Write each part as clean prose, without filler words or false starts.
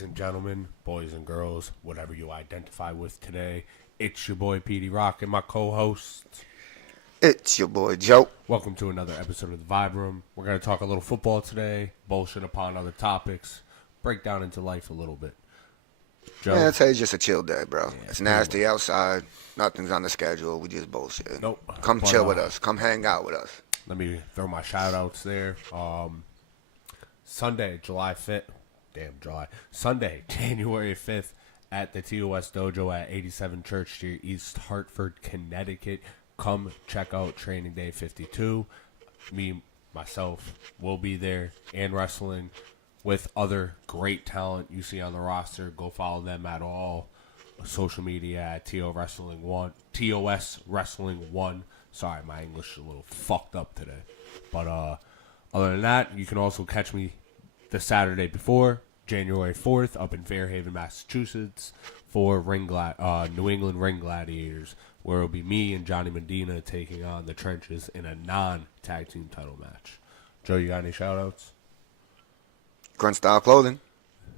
Ladies and gentlemen, boys and girls, whatever you identify with today, it's your boy PD Rock and my co-host. It's your boy Joe. Welcome to another episode of the Vibe Room. We're going to talk a little football today, bullshit upon other topics, break down into life a little bit. Joe? Man, I'd say it's just a chill day, bro. Yeah, it's nasty outside. Nothing's on the schedule. We just bullshit. Nope. Come chill with us. Come hang out with us. Let me throw my shout-outs there. Sunday, January 5th at the TOS Dojo at 87 Church Street, East Hartford, Connecticut. Come check out Training Day 52. Myself, will be there and wrestling with other great talent you see on the roster. Go follow them at all social media at TOS Wrestling 1. Sorry, my English is a little fucked up today. But other than that, you can also catch me the Saturday before, January 4th, up in Fairhaven, Massachusetts, for New England Ring Gladiators, where it'll be me and Johnny Medina taking on the Trenches in a non-tag team title match. Joe, you got any shout-outs? Grunt Style Clothing.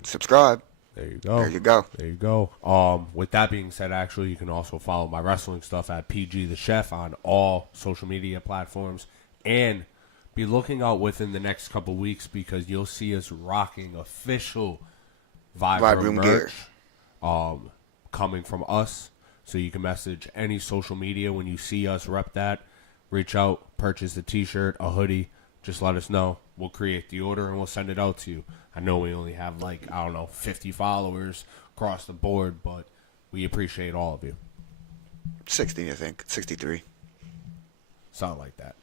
Subscribe. There you go. There you go. There you go. With that being said, actually, you can also follow my wrestling stuff at PG the Chef on all social media platforms, and be looking out within the next couple weeks because you'll see us rocking official Vibe Room merch coming from us. So you can message any social media when you see us rep that. Reach out, purchase a t-shirt, a hoodie. Just let us know. We'll create the order and we'll send it out to you. I know we only have 50 followers across the board, but we appreciate all of you. 60, I think. 63. Something like that.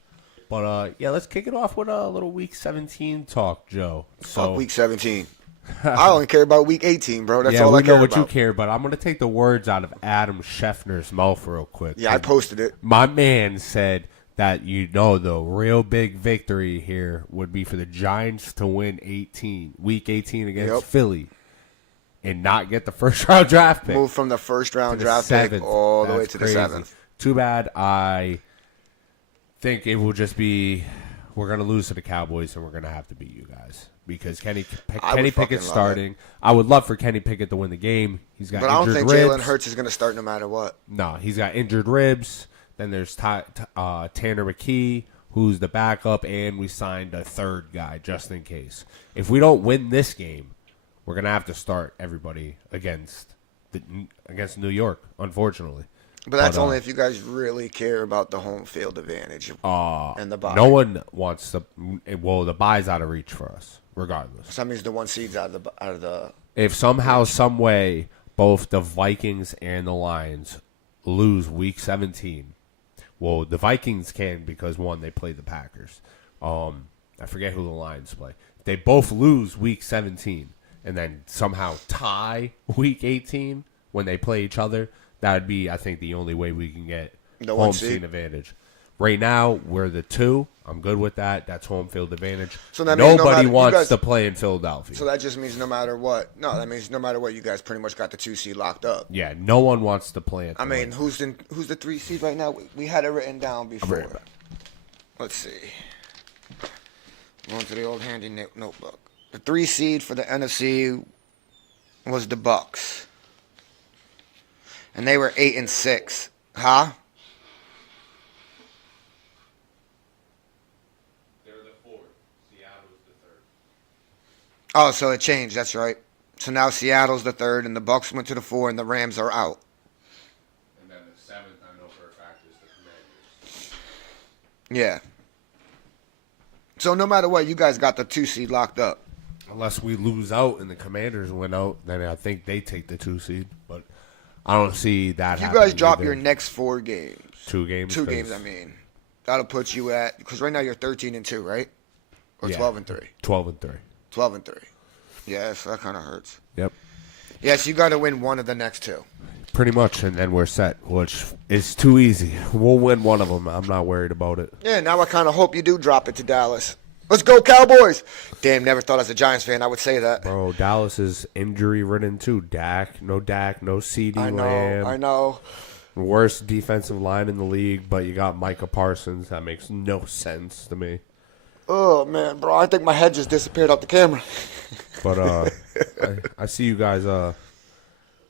But, let's kick it off with a little Week 17 talk, Joe. Fuck Week 17. I only care about Week 18, bro. That's all I care about. Yeah, we know what you care, but I'm going to take the words out of Adam Scheffner's mouth real quick. Yeah, I posted it. My man said that, the real big victory here would be for the Giants to win Week 18 against Philly and not get the first-round draft pick. Move from the first-round draft pick all the way to the 7th. Too bad. I think it will just be we're going to lose to the Cowboys and we're going to have to beat you guys because Kenny Pickett's starting. I would love for Kenny Pickett to win the game. He's got injured ribs. But I don't think Jalen Hurts is going to start no matter what. No, he's got injured ribs. Then there's Tanner McKee, who's the backup, and we signed a third guy just in case. If we don't win this game, we're going to have to start everybody against New York, unfortunately. But that's only if you guys really care about the home field advantage and the bye. No one wants the bye's out of reach for us, regardless. So that means the one seed's out of the. If somehow, some way, both the Vikings and the Lions lose Week 17, the Vikings can because one, they play the Packers. I forget who the Lions play. If they both lose Week 17 and then somehow tie Week 18 when they play each other. That would be, I think, the only way we can get home field advantage. Right now, we're the 2. I'm good with that. That's home field advantage. So that nobody wants to play in Philadelphia. So that just means no matter what. No, that means no matter what, you guys pretty much got the 2 seed locked up. Yeah, no one wants to play it. Who's the 3 seed right now? We had it written down before. Let's see. Going to the old handy notebook. The 3 seed for the NFC was the Bucks. And they were 8-6. Huh? They're the 4th. Seattle's the 3rd. Oh, so it changed. That's right. So now Seattle's the 3rd, and the Bucks went to the 4, and the Rams are out. And then the 7th, I know for a fact, is the Commanders. Yeah. So no matter what, you guys got the 2 seed locked up. Unless we lose out and the Commanders win out, then I think they take the 2 seed. But I don't see that happening. You guys drop your next 4 games. 2 games? 2 games, That'll put you at, because right now you're 13-2, right? Or 12-3? 12-3. 12-3. Yeah, so that kind of hurts. Yep. Yes, you got to win one of the next 2. Pretty much, and then we're set, which is too easy. We'll win one of them. I'm not worried about it. Yeah, now I kind of hope you do drop it to Dallas. Let's go, Cowboys! Damn, never thought as a Giants fan I would say that. Bro, Dallas is injury-ridden too. Dak, no CeeDee Lamb. I know. Worst defensive line in the league, but you got Micah Parsons. That makes no sense to me. Oh man, bro, I think my head just disappeared off the camera. But I see you guys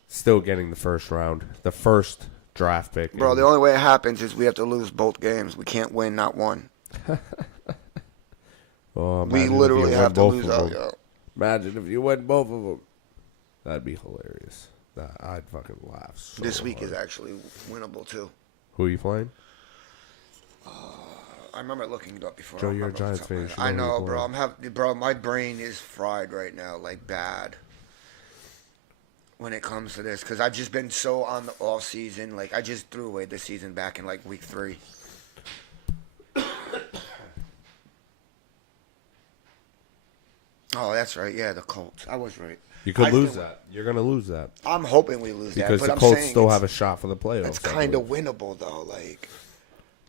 still getting the first round, the first draft pick. Bro, the only way it happens is we have to lose both games. We can't win not one. Oh, We imagine if literally you have to win both lose of out, them. yo. Imagine if you win both of them. That'd be hilarious. I'd fucking laugh. So This week hard. is actually winnable too. Who are you playing? I remember looking it up before. Joe, I don't you're a remember off Giants the top of fan. my head. You should I know know, who bro. you're Bro, my brain is fried right now, like bad. When it comes to this, because I've just been so on the off season. Like I just threw away this season back in like week 3. Oh, that's right. Yeah, the Colts. I was right. You could I lose still- that. You're gonna lose that I'm hoping we lose because that, but the I'm Colts saying still it's, have a shot for the playoffs. it's I kind of believe. winnable though. Like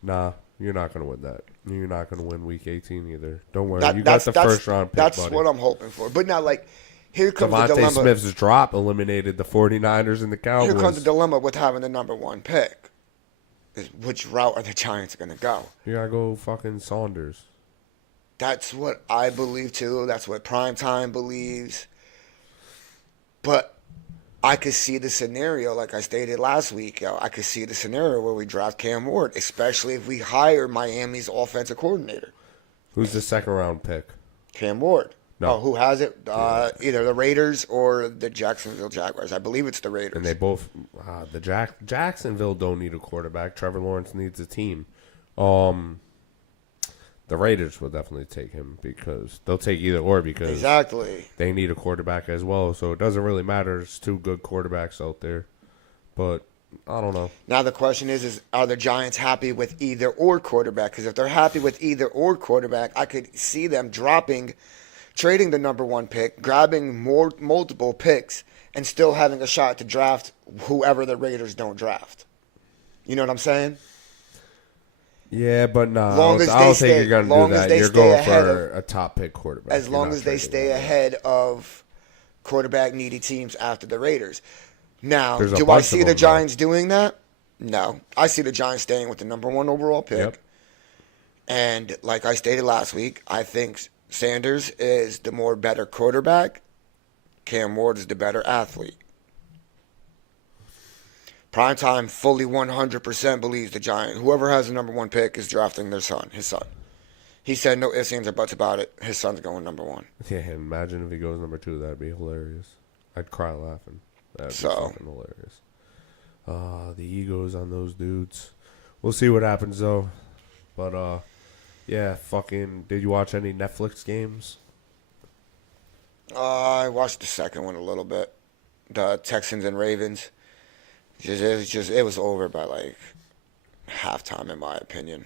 Nah, you're not gonna win that. You're not gonna win Week 18 either. Don't worry. that, You got the that's first round pick, That's buddy. what I'm hoping for. But now, like, here comes the Devontae dilemma. Smith's drop eliminated the 49ers and the Cowboys. Here comes the dilemma with having the number 1 pick. Is which route are the Giants going to go? You gotta go fucking Saunders. That's what I believe too. That's what Primetime believes. But I could see the scenario, like I stated last week. Yo, I could see the scenario where we draft Cam Ward, especially if we hire Miami's offensive coordinator, Who's the second round pick? Cam Ward. No. Oh, who has it? Either the Raiders or the Jacksonville Jaguars. I believe it's the Raiders. And they both Jacksonville don't need a quarterback. Trevor Lawrence needs a team. The Raiders will definitely take him because they'll take either or because Exactly. they need a quarterback as well. So it doesn't really matter. There's 2 good quarterbacks out there. But I don't know. Now the question is are the Giants happy with either or quarterback? Because if they're happy with either or quarterback, I could see them trading the number 1 pick, grabbing multiple picks, and still having a shot to draft whoever the Raiders don't draft. You know what I'm saying? Yeah, but no, Long as I they don't stay- think you're going to long do as that. they You're stay going ahead for a top pick quarterback. As You're long not as they trading stay that. ahead of quarterback needy teams after the Raiders. Now, There's a do I bunch see of the them, though. Giants doing that? No. I see the Giants staying with the number 1 overall pick. Yep. And like I stated last week, I think Sanders is the more better quarterback. Cam Ward is the better athlete. Primetime fully 100% believes the Giants. Whoever has the number 1 pick is drafting his son. He said no ifs, ands, or buts about it. His son's going number 1. Yeah, imagine if he goes number 2. That'd be hilarious. I'd cry laughing. That'd be So- fucking hilarious. The egos on those dudes. We'll see what happens though. But yeah, fucking. Did you watch any Netflix games? I watched the second one a little bit. The Texans and Ravens. It was over by like halftime, in my opinion.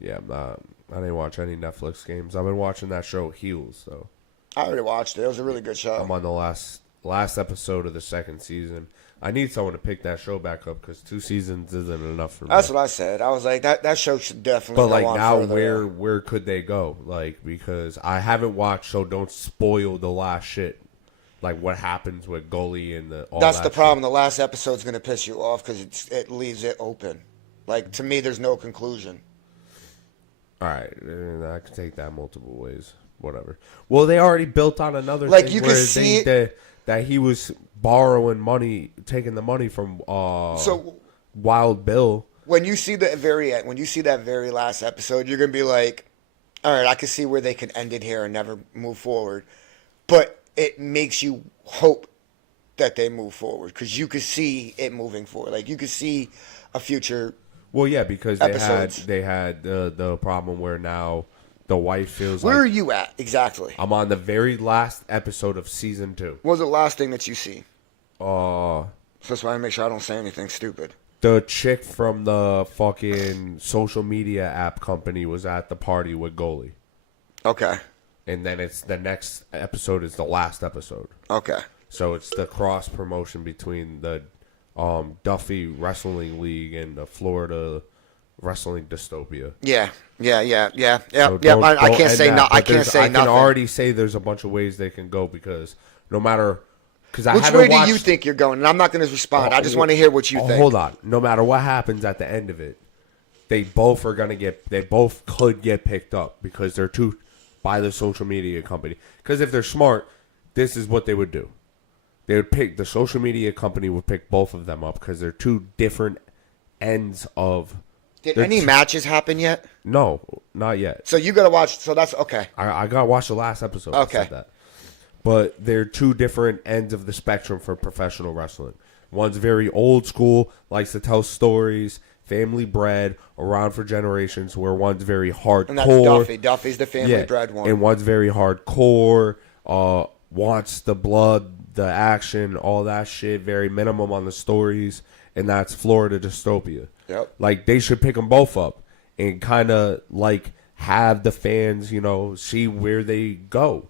Yeah, I didn't watch any Netflix games. I've been watching that show Heels though. I already watched it. It was a really good show. I'm on the last episode of the 2nd season. I need someone to pick that show back up because 2 seasons isn't enough for me. That's what I said. I was like, that show should definitely But go like on now, further. where could they go? Like because I haven't watched, so don't spoil the last shit. Like what happens with Goalie and all That's that the problem. shit. The last episode's going to piss you off because it leaves it open. Like, to me, there's no conclusion. All right, I can take that multiple ways. Whatever. Well, they already built on another Like, thing you can where see that he was borrowing money, taking the money from So Wild Bill. when you see the very end, when you see that very last episode, you're going to be like, all right, I can see where they could end it here and never move forward. But it makes you hope that they move forward because you could see it moving forward. Like, you could see a future. Well, yeah, because Episodes. they had the problem where now the wife feels Where are like you at exactly? I'm on the very last episode of season 2. What was the last thing that you see? Uh, So that's why I make sure I don't say anything stupid. the chick from the fucking social media app company was at the party with Goalie, Okay. and then it's the next episode is the last episode. Okay. So it's the cross promotion between the Duffy Wrestling League and the Florida Wrestling Dystopia. Yeah. So I don't can't end say that, no. but I can't there's- say I nothing. can already say there's a bunch of ways they can go because no matter because I Which haven't way do watched, you think you're going? And I'm not going to respond. Oh, I just want to hear what you think. Hold on. No matter what happens at the end of it, they both could get picked up because they're two by the social media company. Because if they're smart, this is what they would do. They would pick the social media company would pick both of them up because they're two different ends of. Did any matches happen yet? No, not yet. So you got to watch. So that's okay. I got to watch the last episode. Okay. I said that. But they're two different ends of the spectrum for professional wrestling. One's very old school, likes to tell stories, family bred, around for generations, where one's very hardcore. And that's Duffy. Duffy's the family bred one. And one's very hardcore, wants the blood, the action, all that shit, very minimum on the stories, and that's Florida Dystopia. Yep. Like, they should pick them both up and kind of, like, have the fans, see where they go.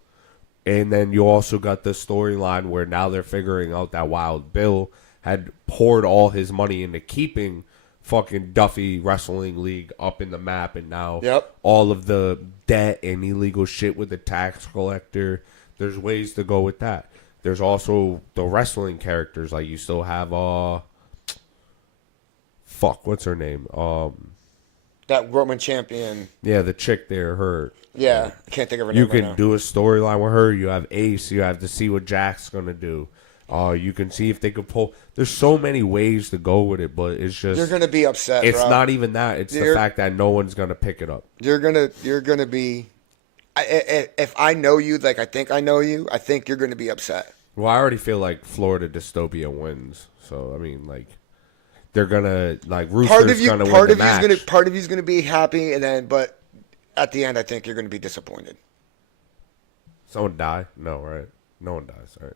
And then you also got the storyline where now they're figuring out that Wild Bill had poured all his money into keeping fucking Duffy Wrestling League up in the map, and now all of the debt and illegal shit with the tax collector. There's ways to go with that. There's also the wrestling characters, like you still have what's her name? That Roman champion. Yeah, the chick there, her. Yeah, I can't think of her name. You can do a storyline with her. You have Ace. You have to see what Jack's gonna do. You can see if they could pull. There's so many ways to go with it, but it's just you're gonna be upset. It's bro. not even that. It's the fact that no one's gonna pick it up. You're gonna be. If I know you like I think I know you, I think you're gonna be upset. Well, I already feel like Florida Dystopia wins. So I mean, like they're gonna Rooster's gonna win the match. Part of you's gonna be happy, but at the end, I think you're gonna be disappointed. Someone die? No, right? No one dies, right?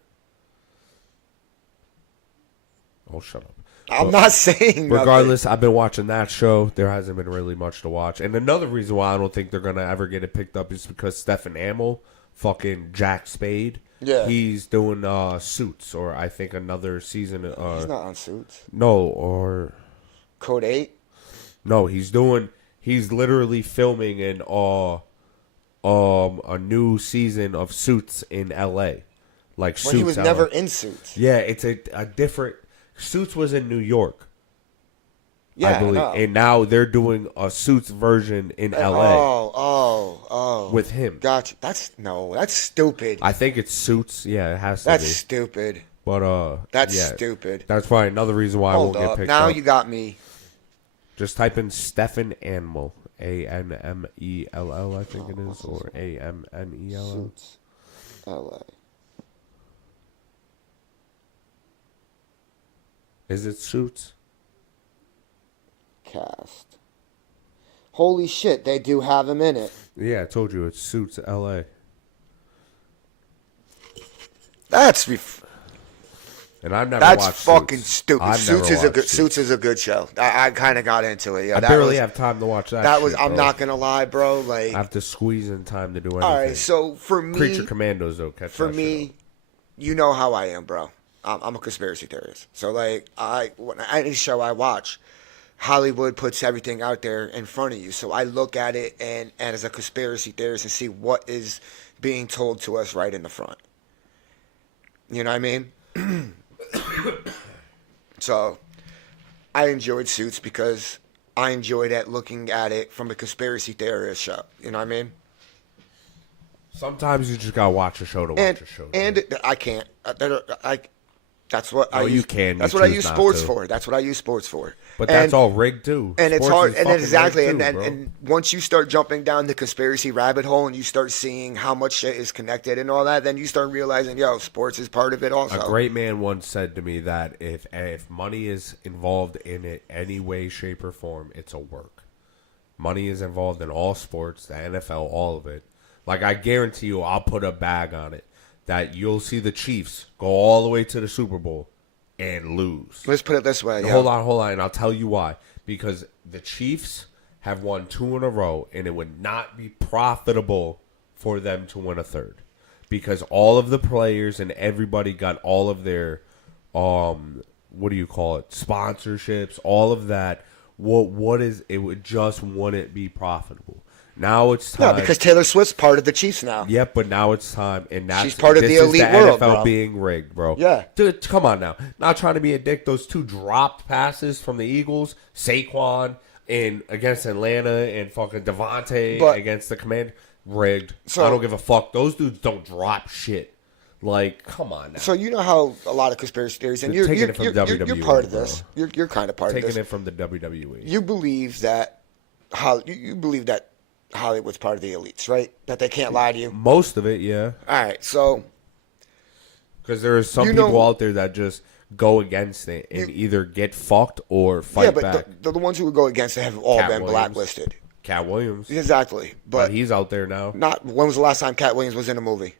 Oh, shut up. I'm not saying regardless, nothing. I've been watching that show. There hasn't been really much to watch. And another reason why I don't think they're going to ever get it picked up is because Stephen Amell, fucking Jack Spade, he's doing Suits, or I think another season. He's not on Suits. No, or... Code 8? No, he's literally filming a new season of Suits in L.A. Like Suits. He was never in Suits. Yeah, it's a different... Suits was in New York. Yeah, I believe. And now they're doing a Suits version in L.A. Oh. With him. Gotcha. That's stupid. I think it's Suits. Yeah, it has to That's be. stupid. But, That's yeah, stupid. That's probably another reason why I won't get picked up. Now you got me. Just type in Stephen Amell. Amell, I think it is. Or Amnell. Suits. L.A. Is it Suits? Cast. Holy shit, they do have him in it. Yeah, I told you it's Suits L.A. And I've never watched That's fucking Suits. stupid. Suits is a good show. I kind of got into it. Yeah, I barely have time to watch that. I'm not gonna lie, bro. Like I have to squeeze in time to do anything. All right, so for me, Creature Commandos though. For me, you know how I am, bro. I'm a conspiracy theorist. So like any show I watch, Hollywood puts everything out there in front of you. So I look at it and as a conspiracy theorist and see what is being told to us right in the front. You know what I mean? So I enjoyed Suits because I enjoyed looking at it from a conspiracy theorist show. You know what I mean? Sometimes you just gotta watch a show to watch a show. And I can't. That's what you can. That's what I use sports for. That's what I use sports for. But that's all rigged too. And it's hard. And exactly. Too, and once you start jumping down the conspiracy rabbit hole and you start seeing how much shit is connected and all that, then you start realizing, sports is part of it also. A great man once said to me that if money is involved in it any way, shape, or form, it's a work. Money is involved in all sports, the NFL, all of it. Like I guarantee you, I'll put a bag on it that you'll see the Chiefs go all the way to the Super Bowl and lose. Let's put it this way. Hold on, and I'll tell you why. Because the Chiefs have won 2 in a row, and it would not be profitable for them to win a third. Because all of the players and everybody got all of their, sponsorships, all of that. It wouldn't be profitable. Now it's time. No, because Taylor Swift's part of the Chiefs now. Yep, but now it's time, and she's part of the elite world, NFL bro. being rigged, bro. Yeah, dude, come on now. Not trying to be a dick. Those 2 dropped passes from the Eagles, Saquon, And against Atlanta and fucking Devontae But- against the Command, rigged. So- I don't give a fuck. Those dudes don't drop shit. Like, come on now. So you know how a lot of conspiracy theories, and They're you're taking it from you're WWE, part of bro. this. You're kind of part of Taking this. it from the WWE. You believe that you believe that Hollywood's part of the elites, right? That they can't lie to you. Most of it, yeah. All right, so Because there are some You know- people out there that just go against it and either get fucked or fight yeah, but back. the ones who would go against it have all Cat been Williams. blacklisted. Cat Williams. Exactly, But but he's out there now. not. When was the last time Cat Williams was in a movie?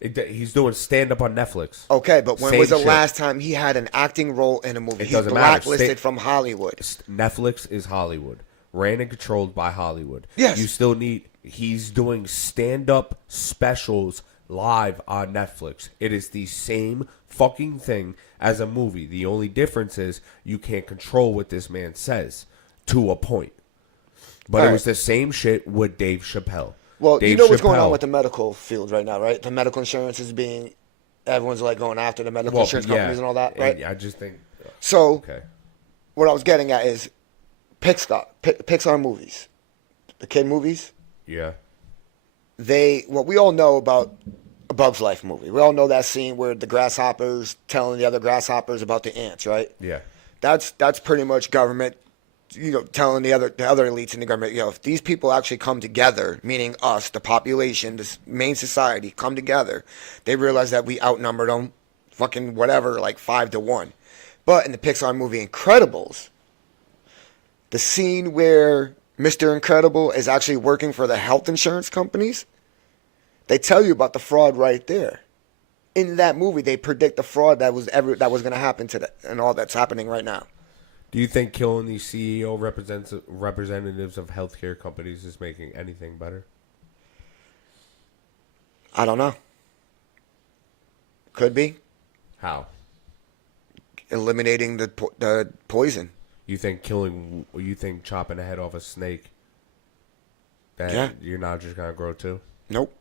He's doing stand-up on Netflix. Okay, but when Same was the shit. last time he had an acting role in a movie? It He's doesn't matter. blacklisted from Hollywood. Netflix is Hollywood. Ran and controlled by Hollywood. Yes. You still need... He's doing stand-up specials live on Netflix. It is the same fucking thing as a movie. The only difference is you can't control what this man says to a point. But All it right. was the same shit with Dave Chappelle. Well, Dave you know what's going Chappelle- on with the medical field right now, right? The medical insurance is being, everyone's like going after the medical insurance companies and all that, right? I just think... So Okay. what I was getting at is Pixar movies, the kid movies. Yeah. What we all know about a Bug's Life movie. We all know that scene where the grasshoppers telling the other grasshoppers about the ants, right? Yeah. That's pretty much government, telling the other elites in the government, if these people actually come together, meaning us, the population, this main society, come together, they realize that we outnumbered them, fucking whatever, like 5-1. But in the Pixar movie Incredibles, the scene where Mr. Incredible is actually working for the health insurance companies, they tell you about the fraud right there. In that movie, they predict the fraud that was going to happen and all that's happening right now. Do you think killing these CEO representatives of healthcare companies is making anything better? I don't know. Could be How? eliminating the poison. You think chopping the head off a snake that Yeah. you're not just gonna grow too? Nope.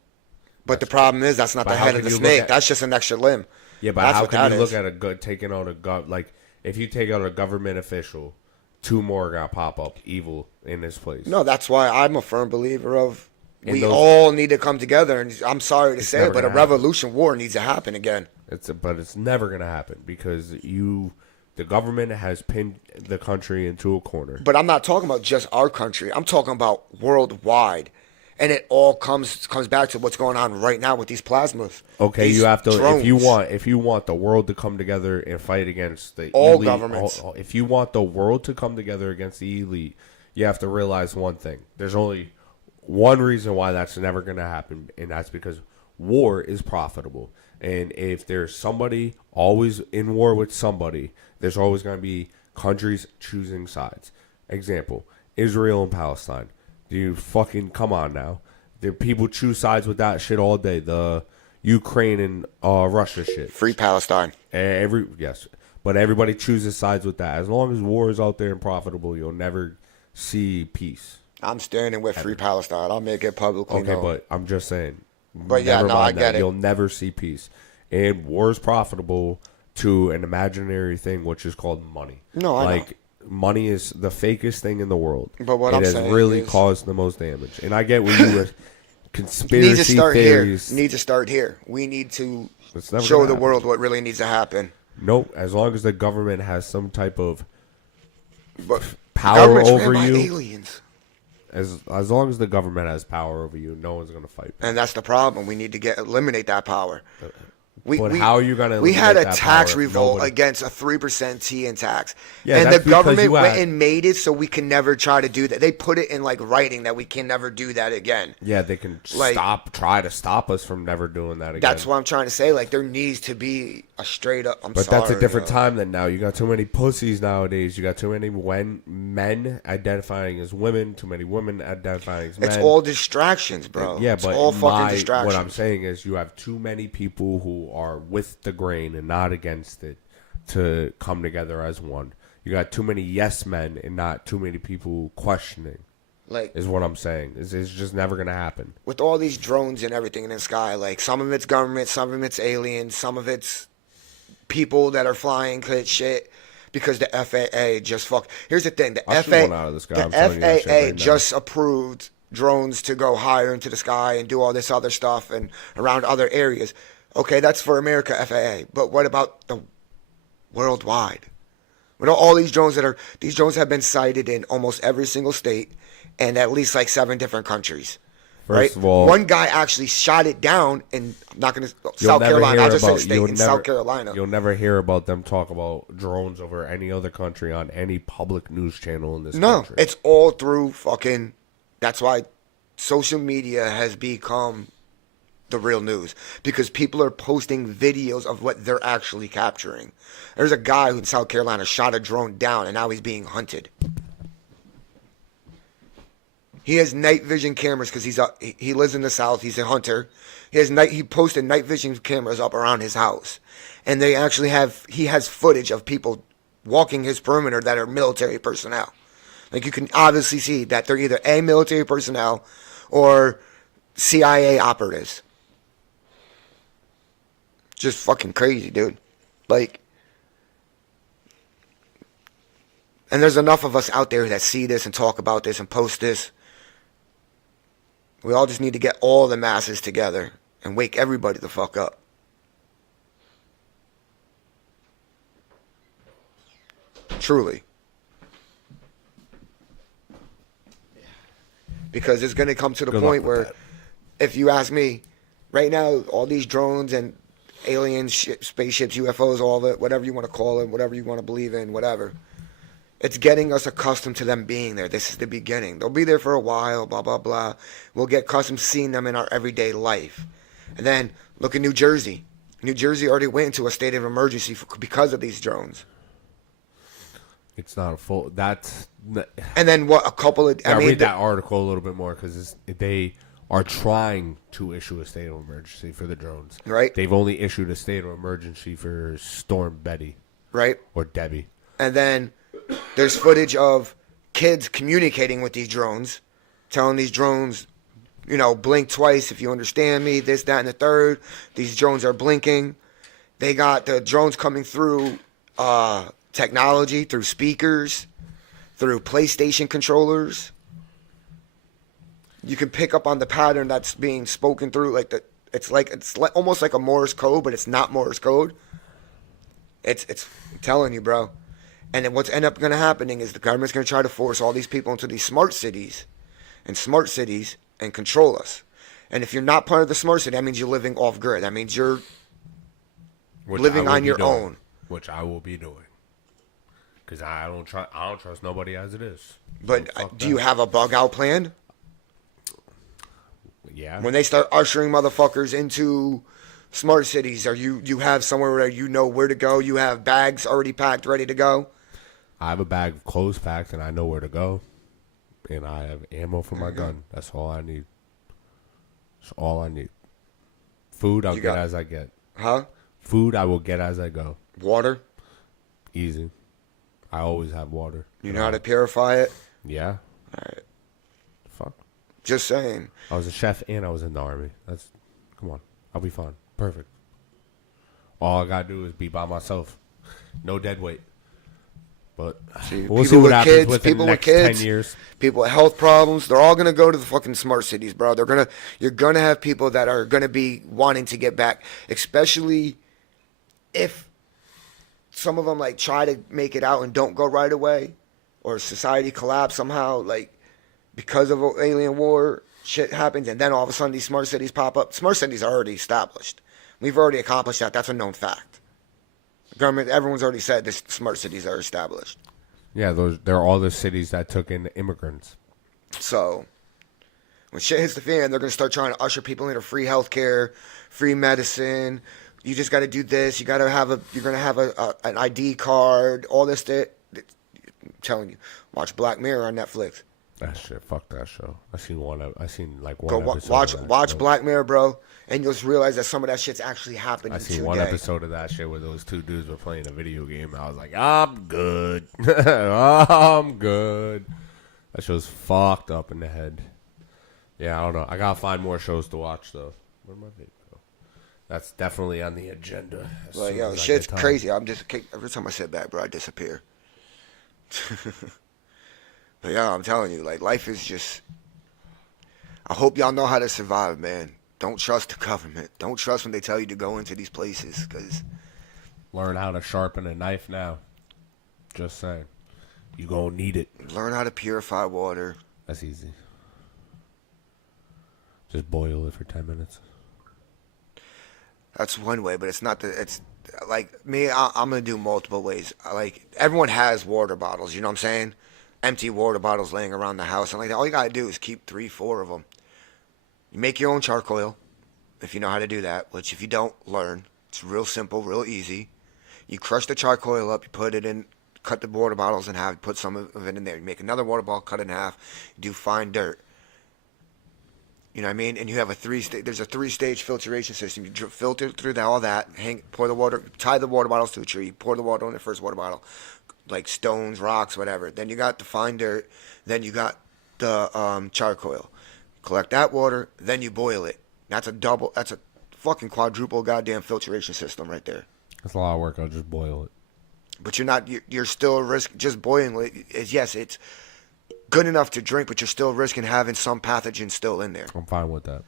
But the problem is that's not But the how head of can the you look snake. at- That's just an extra limb. Yeah, but That's how what can that you look is. at taking out like if you take out a government official, two more are gonna pop up evil in this place. No, that's why I'm a firm believer of And we those- all need to come together. And I'm sorry to say never it, but a gonna happen. revolution war needs to happen again. But it's never gonna happen because the government has pinned the country into a corner. But I'm not talking about just our country. I'm talking about worldwide. And it all comes back to what's going on right now with these plasmas. Okay, These you have to drones. if you want the world to come together and fight against the All elite, governments. if you want the world to come together against the elite, you have to realize one thing. There's only one reason why that's never going to happen, and that's because war is profitable. And if there's somebody always in war with somebody, there's always going to be countries choosing sides. Example, Israel and Palestine. You fucking come on now. The people choose sides with that shit all day. The Ukraine and Russia shit. Free Palestine. Yes, but everybody chooses sides with that. As long as war is out there and profitable, you'll never see peace. I'm standing with Free Palestine. I'll make it publicly Okay, known. but I'm just saying. But yeah, never no, I mind that. get it. You'll never see peace, and war is profitable to an imaginary thing, which is called money. No, I know. Money is the fakest thing in the world. But what it I'm has saying really is- caused the most damage. And I get where you were conspiracy Need to start theories. here. Need to start here. We need to It's never show gonna the happen. world what really needs to happen. Nope. As long as the government has some type of But power government's ran over by you, aliens. as long as the government has power over you, no one's gonna fight. And that's the problem. We need to eliminate that power. But how are you gonna We had a eliminate that tax power if revolt nobody- against a 3% TN tax. Yeah, and the that's because government you went had- and made it so we can never try to do that. They put it in like writing that we can never do that again. Yeah, they can Like- try to stop us from never doing that again. That's what I'm trying to say. Like there needs to be a straight up. But that's a different time than now. You got too many pussies nowadays. You got too many men identifying as women, too many women identifying as men. It's all distractions, bro. Yeah, it's but all fucking distractions. what I'm saying is you have too many people who are with the grain and not against it to come together as one. You got too many yes men and not too many people questioning. Like Is what I'm saying. It's just never gonna happen. with all these drones and everything in the sky, like some of it's government, some of it's aliens, some of it's people that are flying shit. because the FAA just fuck. Here's the thing: the I'll shoot one out of the sky. I'm telling you that shit FAA right now. just approved drones to go higher into the sky and do all this other stuff and around other areas. Okay, that's for America FAA, but what about the worldwide? What are all these drones these drones have been sighted in almost every single state and at least like 7 different countries. First right? of all, one guy actually shot it down, and I'm not going to you'll South never Carolina. hear I'll just say about- the state you'll in never- South Carolina. You'll never hear about them talk about drones over any other country on any public news channel in this No, country. it's all through fucking. That's why social media has become the real news, because people are posting videos of what they're actually capturing. There's a guy who in South Carolina shot a drone down, and now he's being hunted. He has night vision cameras because he lives in the South. He's a hunter. He posted night vision cameras up around his house, and he has footage of people walking his perimeter that are military personnel. Like, you can obviously see that they're either A, military personnel or CIA operatives. Just fucking crazy, dude. Like, and there's enough of us out there that see this and talk about this and post this. We all just need to get all the masses together and wake everybody the fuck up. Truly. Because it's going to come to the Good luck point with where, that. if you ask me, right now, all these drones and aliens, spaceships, UFOs, all of it, whatever you want to call it, whatever you want to believe in, whatever, it's getting us accustomed to them being there. This is the beginning. They'll be there for a while, blah, blah, blah. We'll get accustomed to seeing them in our everyday life. And then, look at New Jersey. New Jersey already went into a state of emergency because of these drones. It's not a full. That's. And then what? A couple of. I read that article a little bit more because they are trying to issue a state of emergency for the drones. Right. They've only issued a state of emergency for Storm Betty. Right. Or Debbie. And then there's footage of kids communicating with these drones, telling these drones, blink twice if you understand me, this, that, and the third. These drones are blinking. They got the drones coming through technology, through speakers, through PlayStation controllers. You can pick up on the pattern that's being spoken through, it's almost like a Morse code, but it's not Morse code. I'm telling you, bro. And then what's end up going to happening is the government's going to try to force all these people into these smart cities and control us. And if you're not part of the smart city, that means you're living off grid. That means you're living on your own. Which I will be doing. Because I don't trust nobody as it is. But Fuck do you that. have a bug out plan? Yeah. When they start ushering motherfuckers into smart cities, you have somewhere where you know where to go? You have bags already packed, ready to go? I have a bag of clothes packed and I know where to go. And I have ammo for my gun. That's all I need. That's all I need. Food I'll get as I get. Huh? Food I will get as I go. Water? Easy. I always have water. You know how to purify it? Yeah. All right. Fuck. Just saying. I was a chef and I was in the army. Come on. I'll be fine. Perfect. All I gotta do is be by myself. No dead weight. But See, we'll see people what with happens kids, within people the with next kids, 10 years. people with health problems, they're all gonna go to the fucking smart cities, bro. You're gonna have people that are gonna be wanting to get back, especially if some of them try to make it out and don't go right away, or society collapse somehow, because of alien war, shit happens, and then all of a sudden these smart cities pop up. Smart cities are already established. We've already accomplished that. That's a known fact. The government, everyone's already said this smart cities are established. Yeah, they're all the cities that took in immigrants. So when shit hits the fan, they're going to start trying to usher people into free healthcare, free medicine. You just got to do this. You're going to have an ID card, all this shit. I'm telling you, watch Black Mirror on Netflix. That shit, fuck that show. I seen one episode. Watch Black Mirror, bro, and you'll just realize that some of that shit's actually happening I seen today. one episode of that shit where those two dudes were playing a video game. I was like, I'm good. I'm good. That show's fucked up in the head. Yeah, I don't know. I gotta find more shows to watch though. Where'd my vape go? That's definitely on the agenda. As Like, soon yo, as I shit's get time. crazy. Every time I sit back, bro, I disappear. But yeah, I'm telling you, like, life is just. I hope y'all know how to survive, man. Don't trust the government. Don't trust when they tell you to go into these places, because Learn how to sharpen a knife now. Just saying. You gonna need it. learn how to purify water. That's easy. Just boil it for 10 minutes. That's one way, but it's not the. It's like me. I'm gonna do multiple ways. Like everyone has water bottles. You know what I'm saying? Empty water bottles laying around the house, and like all you gotta do is keep 3, 4 of them. You make your own charcoal, if you know how to do that. Which if you don't, learn. It's real simple, real easy. You crush the charcoal up. You put it in. Cut the water bottles in half. Put some of it in there. You make another water bottle, cut it in half. Do fine dirt. You know what I mean? And you have there's a 3-stage filtration system. You filter through all that, pour the water, tie the water bottles to a tree, pour the water in the first water bottle, like stones, rocks, whatever. Then you got the fine dirt. Then you got the charcoal. Collect that water, then you boil it. That's a fucking quadruple goddamn filtration system right there. That's a lot of work. I'll just boil it. But you're still at risk. Just boiling it, yes, it's good enough to drink, but you're still risking having some pathogen still in there. I'm fine with that.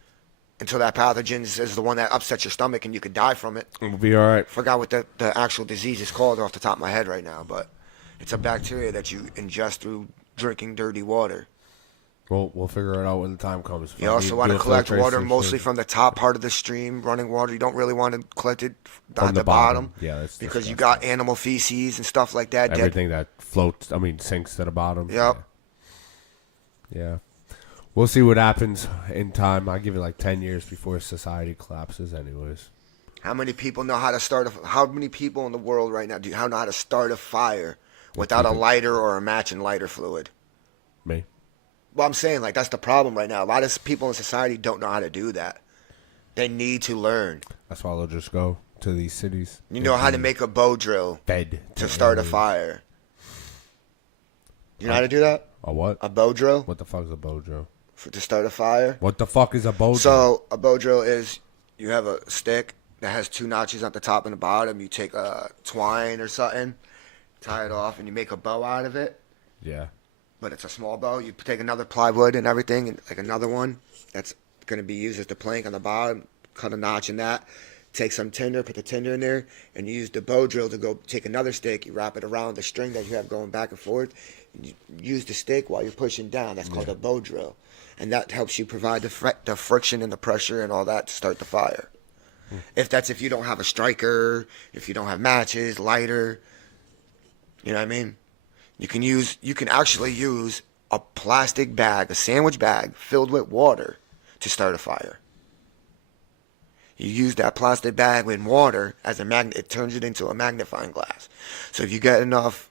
Until that pathogen is the one that upsets your stomach and you could die from it. We'll be all right. Forgot what the actual disease is called off the top of my head right now, but it's a bacteria that you ingest through drinking dirty water. We'll figure it out when the time comes. You also want to collect water mostly from the top part of the stream, running water. You don't really want to collect it From at the the bottom. Yeah, that's because you disgusting. got animal feces and stuff like that. Everything that floats, sinks to the bottom. Yep. Yeah. We'll see what happens in time. I give it like 10 years before society collapses anyways. How many people know how to start how many people in the world right now know how to start a fire without a lighter or a match and lighter fluid? Me. Well, I'm saying, like, that's the problem right now. A lot of people in society don't know how to do that. They need to learn. That's why they'll just go to these cities. You know how to make a bow drill Fed to start a aliens. fire. You know how to do that? A what? A bow drill What the fuck is a bow drill? to start a fire. What the fuck is a bow drill? So a bow drill is you have a stick that has 2 notches at the top and the bottom. You take a twine or something, tie it off, and you make a bow out of it. Yeah. But it's a small bow. You take another plywood and everything, and like another one that's going to be used as the plank on the bottom. Cut a notch in that. Take some tinder, put the tinder in there, and you use the bow drill to go take another stick. You wrap it around the string that you have going back and forth. And you use the stick while you're pushing down. That's called a bow drill, and that helps you provide the friction and the pressure and all that to start the fire. If you don't have a striker, if you don't have matches, lighter, you know what I mean? You can actually use a plastic bag, a sandwich bag filled with water to start a fire. You use that plastic bag with water as a magnet. It turns it into a magnifying glass. So if you get enough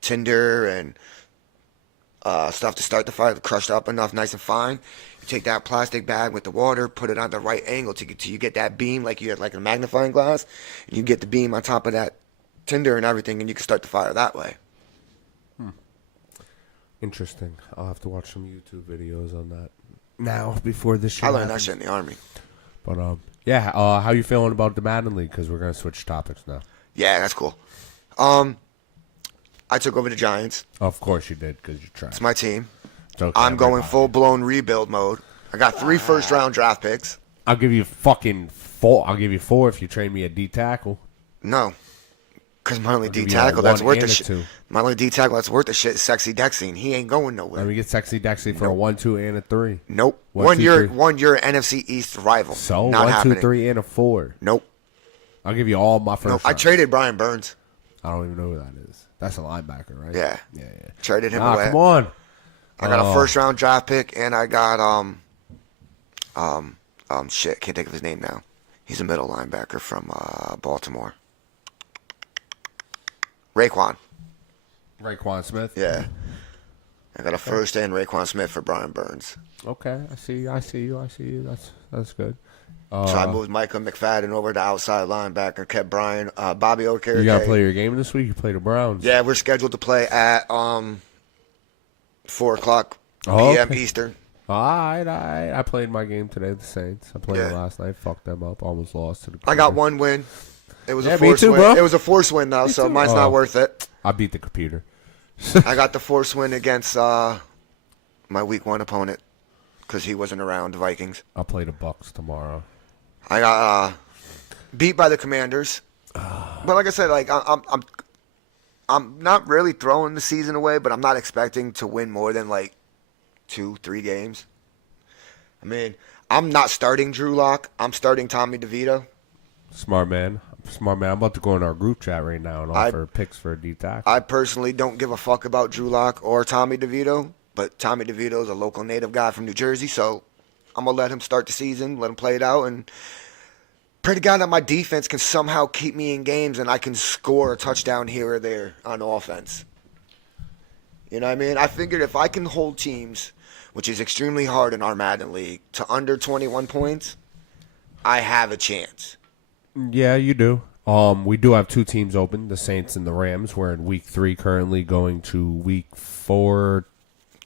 tinder and stuff to start the fire, crushed up enough, nice and fine, you take that plastic bag with the water, put it on the right angle till you get that beam like you had like a magnifying glass, and you get the beam on top of that tinder and everything, and you can start the fire that way. Interesting. I'll have to watch some YouTube videos on that now before this show I learned that happens. shit in the Army. But yeah. How you feeling about the Madden League? Because we're gonna switch topics now. Yeah, that's cool. I took over the Giants. Of course you did, because you tried. It's my team. It's okay, I'm going everybody. full-blown rebuild mode. I got 3 first-round draft picks. I'll give you fucking 4. I'll give you 4 if you trade me a D tackle. No, because my only I'll D give you a tackle that's 1 worth and the a shit. 2. My only D tackle that's worth the shit is Sexy Dexy, and he ain't going nowhere. Let me get Sexy Dexy for a 1, 2, and a 3. Nope. 1, One 2, year, 3. 1 year NFC East rival. So not 1, 2, happening. 3, and a 4. Nope. I'll give you all my first. Nope. I round. traded Brian Burns. I don't even know who that is. That's a linebacker, right? Yeah. Yeah. Traded him Ah, away. come on. I got a first-round draft pick, and I got shit. Can't think of his name now. He's a middle linebacker from Baltimore. Raekwon. Raekwon Smith. Yeah. I got a first and Raekwon Smith for Brian Burns. Okay, I see you. That's good. So I moved Micah McFadden over to outside linebacker, kept Brian, Bobby Okereke. You gotta play your game this week. You play the Browns. Yeah, we're scheduled to play at 4 o'clock Oh, p.m. okay. Eastern. I played my game today, the Saints. I played it Yeah. last night, fucked them up, almost lost to the I got computer. one win. It was Yeah, a me forced too, win. bro. It was a forced win though, so too. mine's not worth it. I beat the computer. I got the forced win against my week 1 opponent because he wasn't around. The Vikings. I'll play the Bucks tomorrow. I got beat by the Commanders. But like I said, like I'm not really throwing the season away, but I'm not expecting to win more than like 2-3 games. I mean, I'm not starting Drew Lock. I'm starting Tommy DeVito. Smart man. I'm about to go in our group chat right now and offer picks for a D tackle. I personally don't give a fuck about Drew Lock or Tommy DeVito, but Tommy DeVito is a local native guy from New Jersey, so I'm going to let him start the season, let him play it out, and pray to God that my defense can somehow keep me in games and I can score a touchdown here or there on offense. You know what I mean? I figured if I can hold teams, which is extremely hard in our Madden League, to under 21 points, I have a chance. Yeah, you do. We do have 2 teams open, the Saints and the Rams. We're in week 3 currently, going to week 4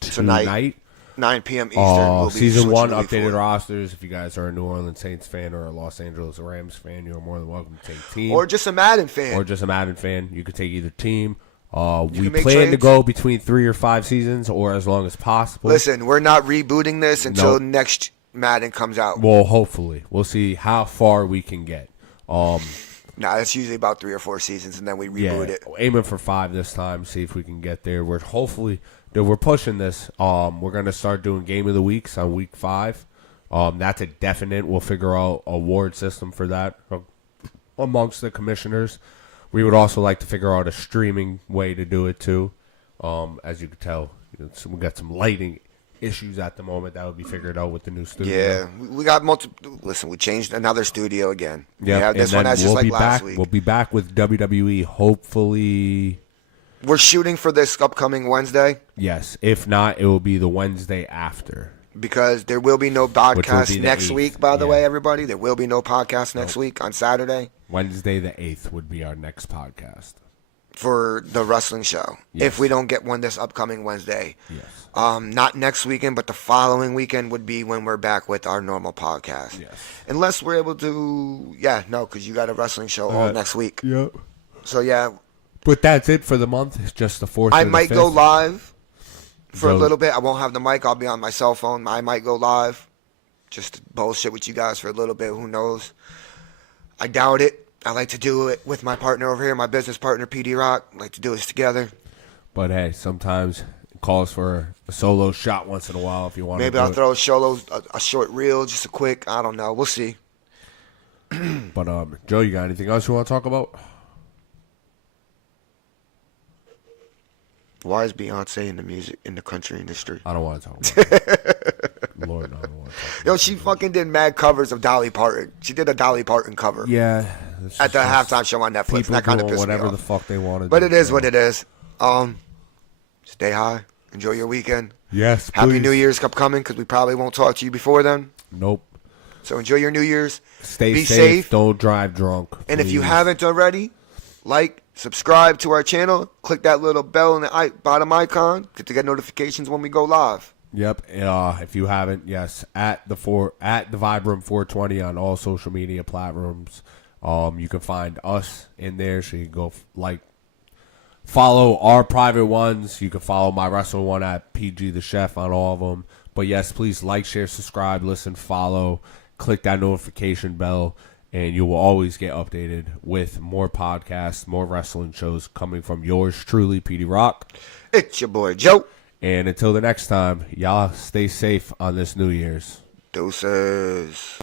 tonight. 9 p.m. Eastern. We'll be Season switching 1 to week updated 4. rosters. If you guys are a New Orleans Saints fan or a Los Angeles Rams fan, you're more than welcome to take team. Or just a Madden fan. Or just a Madden fan. You could take either team. We can make plan to trades. go between 3 or 5 seasons or as long as possible. Listen, we're not rebooting this until Nope. next Madden comes out. Well, hopefully. We'll see how far we can get. Nah, that's usually about 3 or 4 seasons, and then we reboot it. Aiming for 5 this time. See if we can get there. We're pushing this. We're gonna start doing game of the weeks on week 5. That's a definite. We'll figure out a award system for that amongst the commissioners. We would also like to figure out a streaming way to do it too. As you can tell, we got some lighting issues at the moment that will be figured out with the new studio. Yeah, we got multiple. Listen, we changed another studio again. Yeah, We have this one as just like last week. We'll be back with WWE. Hopefully, We're shooting for this upcoming Wednesday yes. If not, it will be the Wednesday after. because there will be no Which will podcast be the next 8th, week, by the yeah. way, everybody. There will be no podcast next week on Saturday Wednesday the 8th would be our next podcast. for the wrestling show. Yes. If we don't get one this upcoming Wednesday. Yes. Not next weekend, but the following weekend would be when we're back with our normal podcast. Yes. Unless we're able to, because you got a wrestling show all next week. Yep. So, yeah, But that's it for the month. It's just the 4th. I or the might go 5th. live for a Go- little bit. I won't have the mic. I'll be on my cell phone. I might go live. Just to bullshit with you guys for a little bit. Who knows? I doubt it. I like to do it with my partner over here, my business partner, PD Rock. I like to do this together. But hey, sometimes it calls for a solo shot once in a while if you want. Maybe to I'll throw a short reel, just a quick. I don't know. We'll see. But Joe, you got anything else you want to talk about? Why is Beyonce in the country industry? I don't want to talk about it. Lord, no, I don't want to talk about Yo, she fucking did mad covers of Dolly Parton. She did a Dolly Parton cover it. Yeah. it's at the just halftime show on Netflix. People That kind of doing pissed me whatever off. the fuck they want to do. But it is what it is. Stay high. Enjoy your weekend. Yes, Happy please. New Year's upcoming because we probably won't talk to you before then. Nope. So enjoy your New Year's. Stay Be safe. safe. Don't drive drunk. And if you please. haven't already, subscribe to our channel. Click that little bell in the bottom icon to get notifications when we go live. Yep. If you haven't, yes, at the Vibram 420 on all social media platforms. You can find us in there, so you can go follow our private ones. You can follow my wrestling one at PG the Chef on all of them. But yes, please like, share, subscribe, listen, follow, click that notification bell, and you will always get updated with more podcasts, more wrestling shows coming from yours truly, PD Rock. It's your boy Joe. And until the next time, y'all stay safe on this New Year's. Deuces.